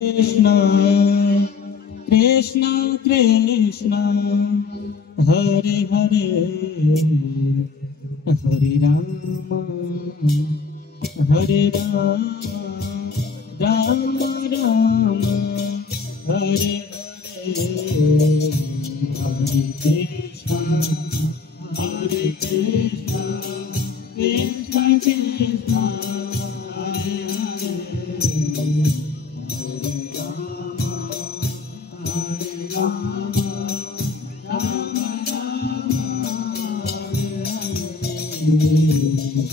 Krishna, Krishna, Krishna, Hare Hare, Hare Rama, Hare Rama, Rama Rama, Hare Hare, Hare Krishna, Hare Krishna, Krishna Krishna, Hare Hare.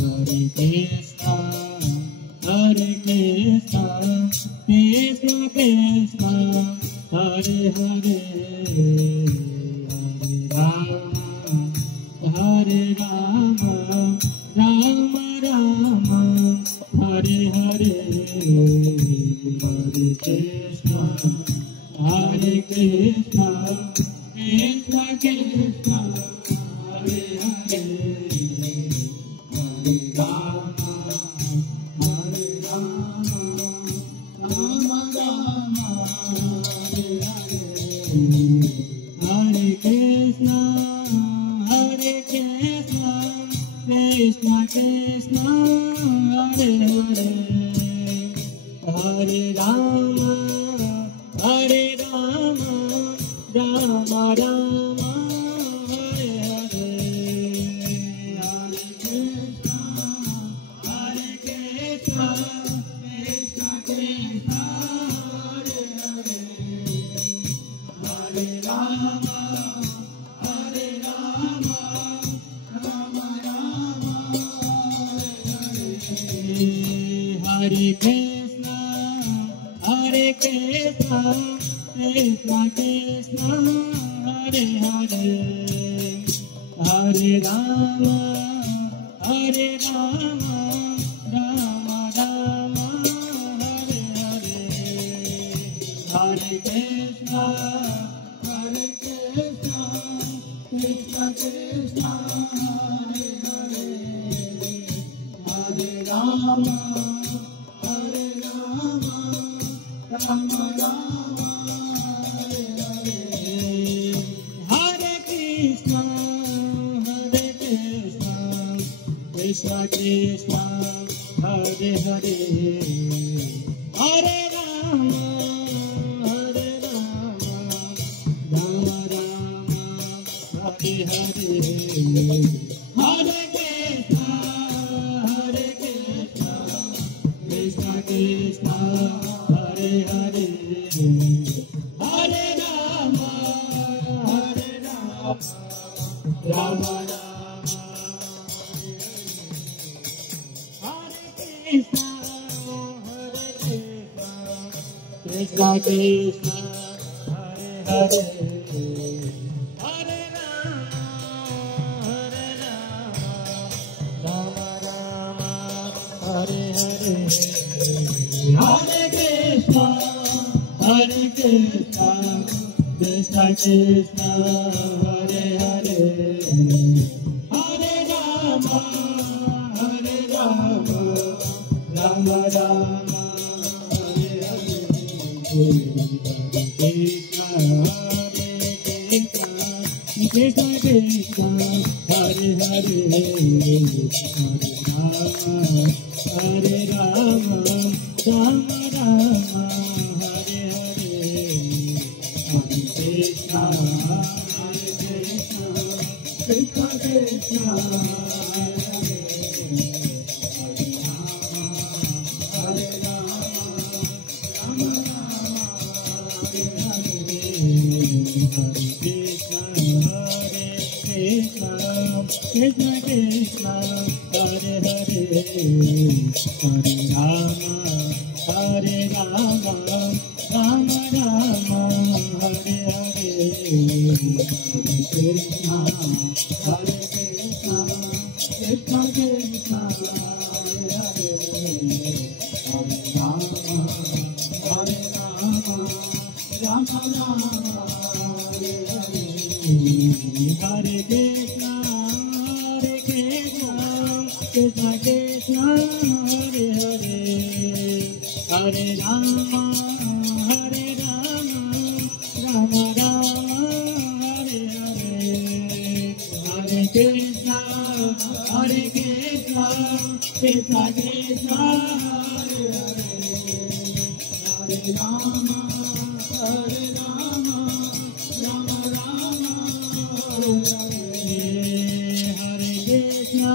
Hare Krishna, Hare Krishna, Krishna Krishna, Hare Hare, Hare Rama, Rama Rama, Hare Hare, Hare Krishna, Hare Krishna, Krishna Krishna, Hare Hare. Hare Krishna, Hare Krishna, Krishna Krishna, Hare Hare, Hare Rama, Hare Rama, Rama Rama, Hare Hare, Hare Krishna, Hare Krishna, Krishna Krishna, Hare Hare, Hare Rama, Hare Rama, Rama Rama, Hare Hare, Hare Krishna, Hare Krishna, Krishna Krishna, Hare Hare, Hare Rama, Hare Rama, Rama Rama, Hare Hare, Hare Krishna, Hare Krishna, Krishna Krishna, Hare Hare, Hare Rama, Hare Rama, Rama Rama, Hare Hare, Hare Krishna, Hare Krishna, Krishna Krishna, Hare Hare, Hare Rama, Hare Rama, Rama Rama, Hare Hare, Hare Krishna, Hare Krishna, Krishna Krishna, Hare Hare, Hare Rama, Hare Rama, Rama Rama, Hare Krishna, Hare Krishna, Krishna Krishna, Hare Hare, Hare Rama, Hare Rama, Rama Rama, Hare Hare, Hare Krishna, Hare Krishna, Krishna Krishna, Hare Hare, Hare Rama, Hare Rama, Rama Rama, Hare Hare, Hare Krishna, Hare Krishna, Krishna Krishna, Hare Hare, Hare Rama, Hare Rama, Rama Rama, Hare Hare, Hare Krishna, Hare Krishna, Krishna Krishna, Hare Hare, Hare Rama, Hare Rama, Rama Rama, Hare Hare, Hare Krishna, Hare Krishna, Krishna Krishna, Hare Hare, Hare Rama, Hare Rama, Rama Rama, Hare Hare, Hare Krishna, Hare Krishna, Krishna Krishna, Hare Hare, Hare Rama, Hare Rama, Rama Rama, Hare Hare, Hare Krishna, Hare Krishna, Krishna Krishna, Hare Hare, Hare Rama, Krishna Hare Hare Hare Rama Hare Rama Rama Rama Hare Hare Krishna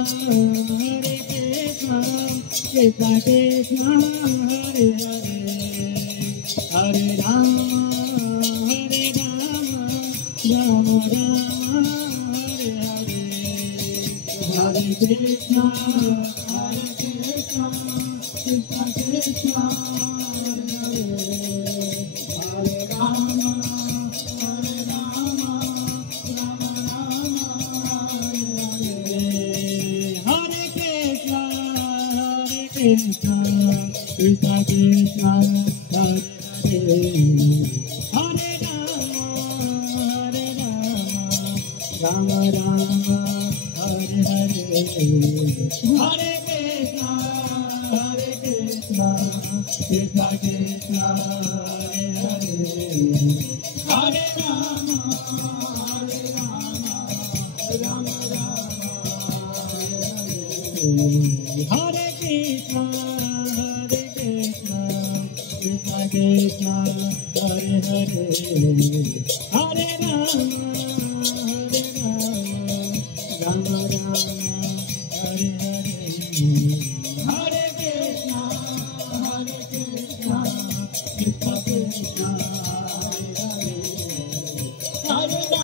Krishna Krishna Hare Hare Hare Rama Rama Rama Hare Hare Hare Krishna Krishna Krishna Hare Hare Hare Rama Rama Rama Hare Hare Krishna Krishna Krishna Hare Hare Hare Rama Rama Hare Hare Hare Krishna Krishna Krishna Hare Hare Hare Rama Rama Hare Hare Krishna Krishna Krishna Hare Hare Hare Rama Rama Rama Hare Hare